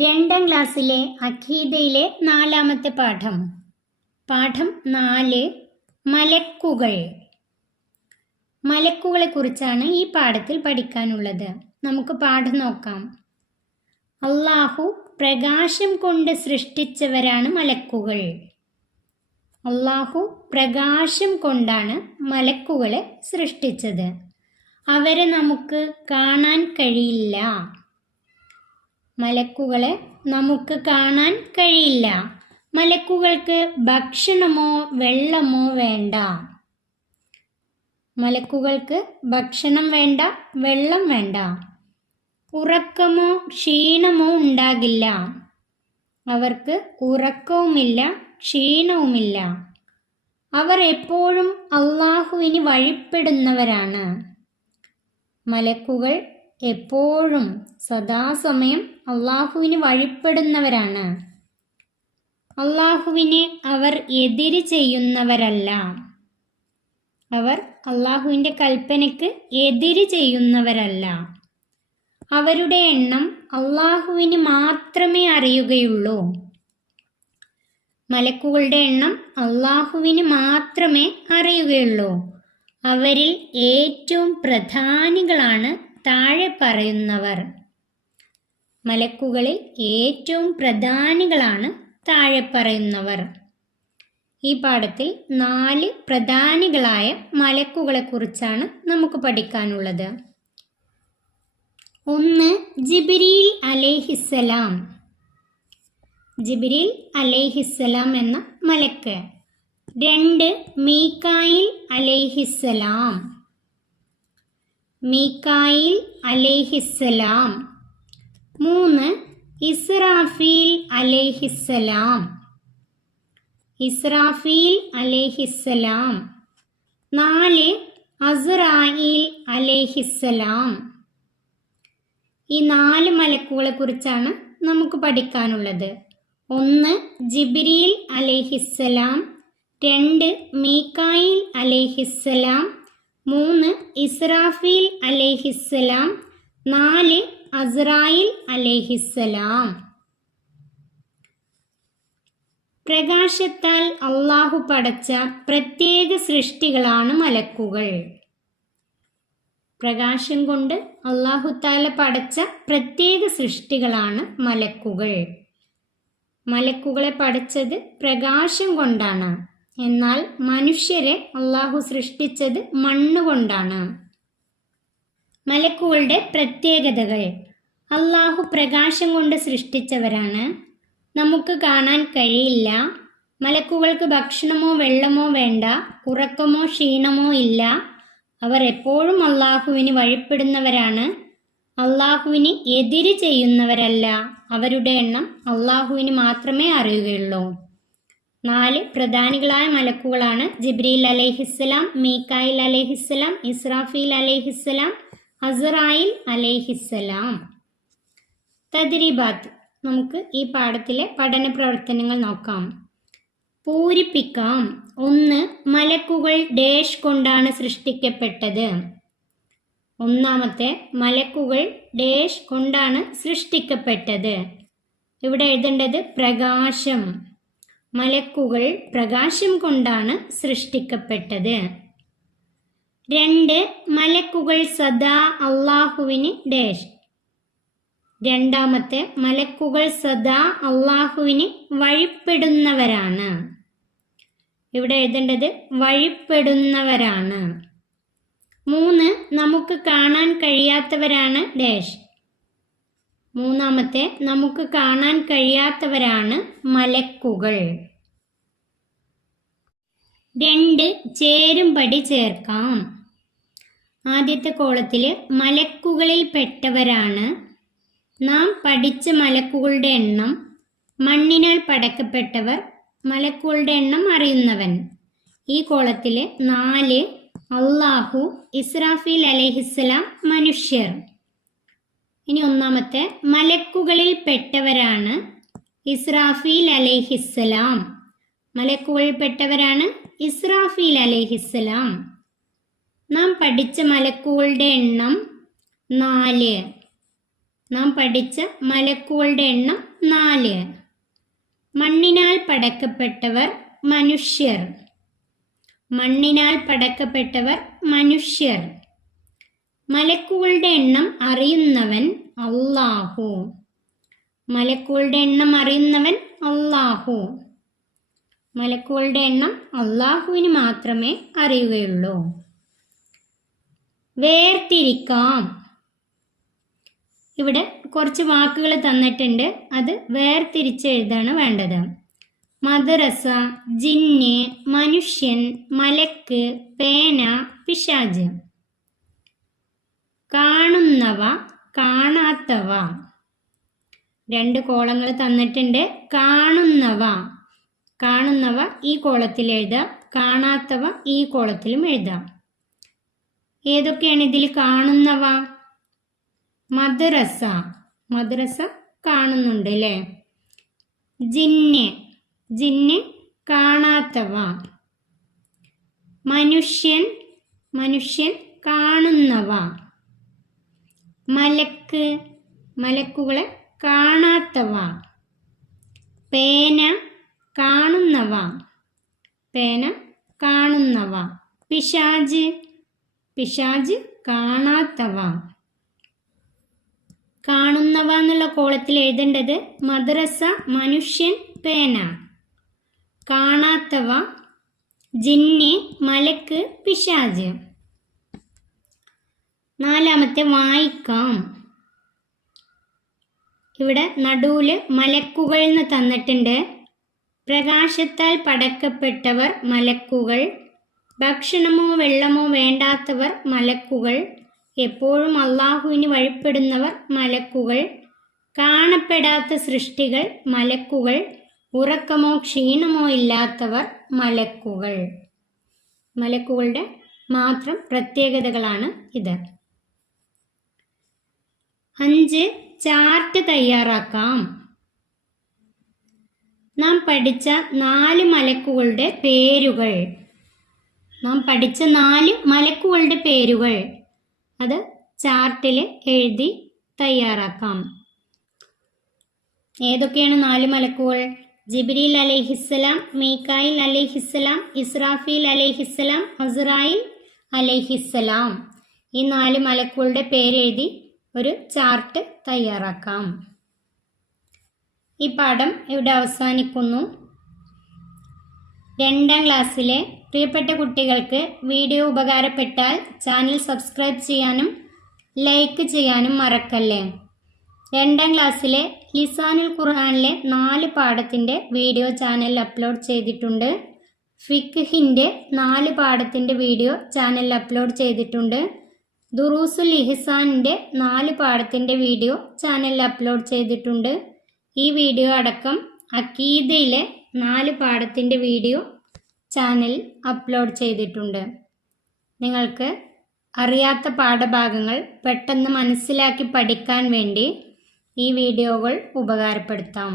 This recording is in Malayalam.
രണ്ടാം ക്ലാസ്സിലെ അഖീദയിലെ 4-ാമത്തെ പാഠം 4 മലക്കുകൾ. മലക്കുകളെ കുറിച്ചാണ് ഈ പാഠത്തിൽ പഠിക്കാനുള്ളത്. നമുക്ക് പാഠം നോക്കാം. അള്ളാഹു പ്രകാശം കൊണ്ട് സൃഷ്ടിച്ചവരാണ് മലക്കുകൾ. അള്ളാഹു പ്രകാശം കൊണ്ടാണ് മലക്കുകളെ സൃഷ്ടിച്ചത്. അവരെ നമുക്ക് കാണാൻ കഴിയില്ല. മലക്കുകളെ നമുക്ക് കാണാൻ കഴിയില്ല. മലക്കുകൾക്ക് ഭക്ഷണമോ വെള്ളമോ വേണ്ട. മലക്കുകൾക്ക് ഭക്ഷണം വേണ്ട, വെള്ളം വേണ്ട. ഉറക്കമോ ക്ഷീണമോ ഉണ്ടാകില്ല. അവർക്ക് ഉറക്കവുമില്ല, ക്ഷീണവുമില്ല. അവർ എപ്പോഴും അള്ളാഹുവിന് വഴിപ്പെടുന്നവരാണ്. മലക്കുകൾ എപ്പോഴും സദാസമയം അള്ളാഹുവിന് വഴിപ്പെടുന്നവരാണ്. അള്ളാഹുവിന് അവർ എതിര് ചെയ്യുന്നവരല്ല. അവർ അള്ളാഹുവിൻ്റെ കൽപ്പനയ്ക്ക് എതിര് ചെയ്യുന്നവരല്ല. അവരുടെ എണ്ണം അള്ളാഹുവിന് മാത്രമേ അറിയുകയുള്ളൂ. മലക്കുകളുടെ എണ്ണം അള്ളാഹുവിന് മാത്രമേ അറിയുകയുള്ളൂ. അവരിൽ ഏറ്റവും പ്രധാനികളാണ് താഴെ പറയുന്നവർ. മലക്കുകളിൽ ഏറ്റവും പ്രധാനികളാണ് താഴെ പറയുന്നവർ. ഈ പാഠത്തിൽ 4 പ്രധാനികളായ മലക്കുകളെ കുറിച്ചാണ് നമുക്ക് പഠിക്കാനുള്ളത്. 1 ജിബ്രീൽ അലൈഹിസ്സലാം. ജിബ്രീൽ അലൈഹിസ്സലാം എന്ന മലക്ക്. 2 മീകായിൽ അലൈഹിസ്സലാം. മീകായിൽ അലൈഹിസ്സലാം. 3 ഇസ്രാഫീൽ അലൈഹിസ്സലാം. ഇസ്രാഫീൽ അലൈഹിസ്സലാം. 4 അസ്റായീൽ അലൈഹിസ്സലാം. ഈ 4 മലക്കുകളെ കുറിച്ചാണ് നമുക്ക് പഠിക്കാനുള്ളത്. 1 ജിബ്രീൽ അലൈഹിസ്സലാം. 2 മീകായിൽ അലൈഹിസ്സലാം. 3 ഇസ്രാഫീൽ അലൈഹിസ്സലാം. 4 അസ്റായീൽ അലൈഹിസ്സലാം. പ്രകാശത്താൽ അള്ളാഹു പടച്ച പ്രത്യേക സൃഷ്ടികളാണ് മലക്കുകൾ. പ്രകാശം കൊണ്ട് അള്ളാഹു തആല പടച്ച പ്രത്യേക സൃഷ്ടികളാണ് മലക്കുകൾ. മലക്കുകളെ പടച്ചത് പ്രകാശം കൊണ്ടാണ്. എന്നാൽ മനുഷ്യരെ അള്ളാഹു സൃഷ്ടിച്ചത് മണ്ണുകൊണ്ടാണ്. മലക്കുകളുടെ പ്രത്യേകതകൾ. അള്ളാഹു പ്രകാശം കൊണ്ട് സൃഷ്ടിച്ചവരാണ്. നമുക്ക് കാണാൻ കഴിയില്ല. മലക്കുകൾക്ക് ഭക്ഷണമോ വെള്ളമോ വേണ്ട. ഉറക്കമോ ക്ഷീണമോ ഇല്ല. അവർ എപ്പോഴും അള്ളാഹുവിന് വഴിപ്പെടുന്നവരാണ്. അള്ളാഹുവിന് എതിര് ചെയ്യുന്നവരല്ല. അവരുടെ എണ്ണം അള്ളാഹുവിന് മാത്രമേ അറിയുകയുള്ളൂ. 4 പ്രധാനികളായ മലക്കുകളാണ് ജിബ്രീൽ അലൈഹിസ്സലാം, മീകായിൽ അലൈഹിസ്സലാം, ഇസ്രാഫീൽ അലൈഹിസ്സലാം, അസ്റായീൽ അലൈഹിസ്സലാം. തദ്രീബാത്ത്. നമുക്ക് ഈ പാഠത്തിലെ പഠന പ്രവർത്തനങ്ങൾ നോക്കാം. പൂരിപ്പിക്കാം. 1 മലക്കുകൾ ഡേഷ് കൊണ്ടാണ് സൃഷ്ടിക്കപ്പെട്ടത്. 1-ാമത്തെ മലക്കുകൾ ഡേഷ് കൊണ്ടാണ് സൃഷ്ടിക്കപ്പെട്ടത്. ഇവിടെ എഴുതേണ്ടത് പ്രകാശം. മലക്കുകൾ പ്രകാശം കൊണ്ടാണ് സൃഷ്ടിക്കപ്പെട്ടത്. 2 മലക്കുകൾ സദാ അള്ളാഹുവിന് ഡേഷ്. 2-ാമത്തെ മലക്കുകൾ സദാ അള്ളാഹുവിന് വഴിപ്പെടുന്നവരാണ്. ഇവിടെ എഴുതേണ്ടത് വഴിപ്പെടുന്നവരാണ്. 3 നമുക്ക് കാണാൻ കഴിയാത്തവരാണ് ഡേഷ്. 3-ാമത്തെ നമുക്ക് കാണാൻ കഴിയാത്തവരാണ് മലക്കുകൾ. 2 ചേരുംപടി ചേർക്കാം. ആദ്യത്തെ കോളത്തിൽ മലക്കുകളിൽ പെട്ടവരാണ്. നാം പഠിച്ച മലക്കുകളുടെ എണ്ണം. മണ്ണിനാൽ പടക്കപ്പെട്ടവർ. മലക്കുകളുടെ എണ്ണം അറിയുന്നവൻ. ഈ കോളത്തിൽ 4 അള്ളാഹു, ഇസ്രാഫീൽ അലൈഹിസ്സലാം, മനുഷ്യർ. ഇനി 1-ാമത്തെ മലക്കുകളിൽ പെട്ടവരാണ് ഇസ്രാഫീൽ അലൈഹിസ്സലാം. മലക്കുകളിൽ പെട്ടവരാണ് ഇസ്രാഫീൽ അലൈഹിസ്സലാം. നാം പഠിച്ച മലക്കുകളുടെ എണ്ണം 4. നാം പഠിച്ച മലക്കുകളുടെ എണ്ണം 4. മണ്ണിനാൽ പടക്കപ്പെട്ടവർ മനുഷ്യർ. മണ്ണിനാൽ പടക്കപ്പെട്ടവർ മനുഷ്യർ. മലക്കുകളുടെ എണ്ണം അറിയുന്നവൻ അല്ലാഹു. മലക്കുകളുടെ എണ്ണം അറിയുന്നവൻ അല്ലാഹു. മലക്കുകളുടെ എണ്ണം അല്ലാഹുവിന് മാത്രമേ അറിയുകയുള്ളൂ. വേർതിരിക്കാം. ഇവിടെ കുറച്ച് വാക്കുകൾ തന്നിട്ടുണ്ട്, അത് വേർതിരിച്ച് എഴുതാണ് വേണ്ടത്. മദ്രസ, ജിന്ന്, മനുഷ്യൻ, മലക്ക്, പേന, പിശാച്. കാണുന്നവ, കാണാത്തവ. 2 കോളങ്ങൾ തന്നിട്ടുണ്ട്. കാണുന്നവ, കാണുന്നവ ഈ കോളത്തിൽ എഴുതാം, കാണാത്തവ ഈ കോളത്തിലും എഴുതാം. ഏതൊക്കെയാണ് ഇതിൽ കാണുന്നവ? മദ്രസ, മദ്രസ കാണുന്നുണ്ട് അല്ലേ. ജിന്ന്, ജിന്ന് കാണാത്തവ. മനുഷ്യൻ, മനുഷ്യൻ കാണുന്നവ. മലക്ക്, മലക്കുകളെ കാണാത്തവ. പേന കാണുന്നവ, പേന കാണുന്നവ. പിശാച്, പിശാച് കാണാത്തവ. കാണുന്നവ എന്നുള്ള കോളത്തിൽ എഴുതേണ്ടത് മദ്രസ, മനുഷ്യൻ, പേന. കാണാത്തവ ജിന്ന്, മലക്ക്, പിശാച്. 4-മത്തെ വായിക്കാം. ഇവിടെ നടുവില് മലക്കുകൾ എന്ന് തന്നിട്ടുണ്ട്. പ്രകാശത്താൽ പടക്കപ്പെട്ടവർ മലക്കുകൾ. ഭക്ഷണമോ വെള്ളമോ വേണ്ടാത്തവർ മലക്കുകൾ. എപ്പോഴും അള്ളാഹുവിന് വഴിപ്പെടുന്നവർ മലക്കുകൾ. കാണപ്പെടാത്ത സൃഷ്ടികൾ മലക്കുകൾ. ഉറക്കമോ ക്ഷീണമോ ഇല്ലാത്തവർ മലക്കുകൾ. മലക്കുകളുടെ മാത്രം പ്രത്യേകതകളാണ് ഇത്. 5 ചാർട്ട് തയ്യാറാക്കാം. നാം പഠിച്ച 4 മലക്കുകളുടെ പേരുകൾ. നാം പഠിച്ച 4 മലക്കുകളുടെ പേരുകൾ അത് ചാർട്ടിൽ എഴുതി തയ്യാറാക്കാം. ഏതൊക്കെയാണ് 4 മലക്കുകൾ? ജിബ്രീൽ അലൈഹിസ്സലാം, മീകായിൽ അലൈഹിസ്സലാം, ഇസ്രാഫീൽ അലൈഹിസ്സലാം, അസ്റായിൽ അലൈഹിസ്സലാം. ഈ 4 മലക്കുകളുടെ പേരെഴുതി ഒരു ചാർട്ട് തയ്യാറാക്കാം. ഈ പാഠം ഇവിടെ അവസാനിക്കുന്നു. 2ാം ക്ലാസ്സിലെ പ്രിയപ്പെട്ട കുട്ടികൾക്ക് വീഡിയോ ഉപകാരപ്പെട്ടാൽ ചാനൽ സബ്സ്ക്രൈബ് ചെയ്യാനും ലൈക്ക് ചെയ്യാനും മറക്കല്ലേ. 2ാം ക്ലാസ്സിലെ ലിസാനുൽ ഖുർആനിലെ 4 പാഠത്തിൻ്റെ വീഡിയോ ചാനലിൽ അപ്ലോഡ് ചെയ്തിട്ടുണ്ട്. ഫിഖ്ഹിൻ്റെ 4 പാഠത്തിൻ്റെ വീഡിയോ ചാനലിൽ അപ്ലോഡ് ചെയ്തിട്ടുണ്ട്. ദുറൂസുൽ ഇഹ്സാനിൻ്റെ 4 പാഠത്തിൻ്റെ വീഡിയോ ചാനലിൽ അപ്ലോഡ് ചെയ്തിട്ടുണ്ട്. ഈ വീഡിയോ അടക്കം അഖീദയിലെ 4 പാഠത്തിൻ്റെ വീഡിയോ ചാനലിൽ അപ്ലോഡ് ചെയ്തിട്ടുണ്ട്. നിങ്ങൾക്ക് അറിയാത്ത പാഠഭാഗങ്ങൾ പെട്ടെന്ന് മനസ്സിലാക്കി പഠിക്കാൻ വേണ്ടി ഈ വീഡിയോകൾ ഉപകാരപ്പെടുത്താം.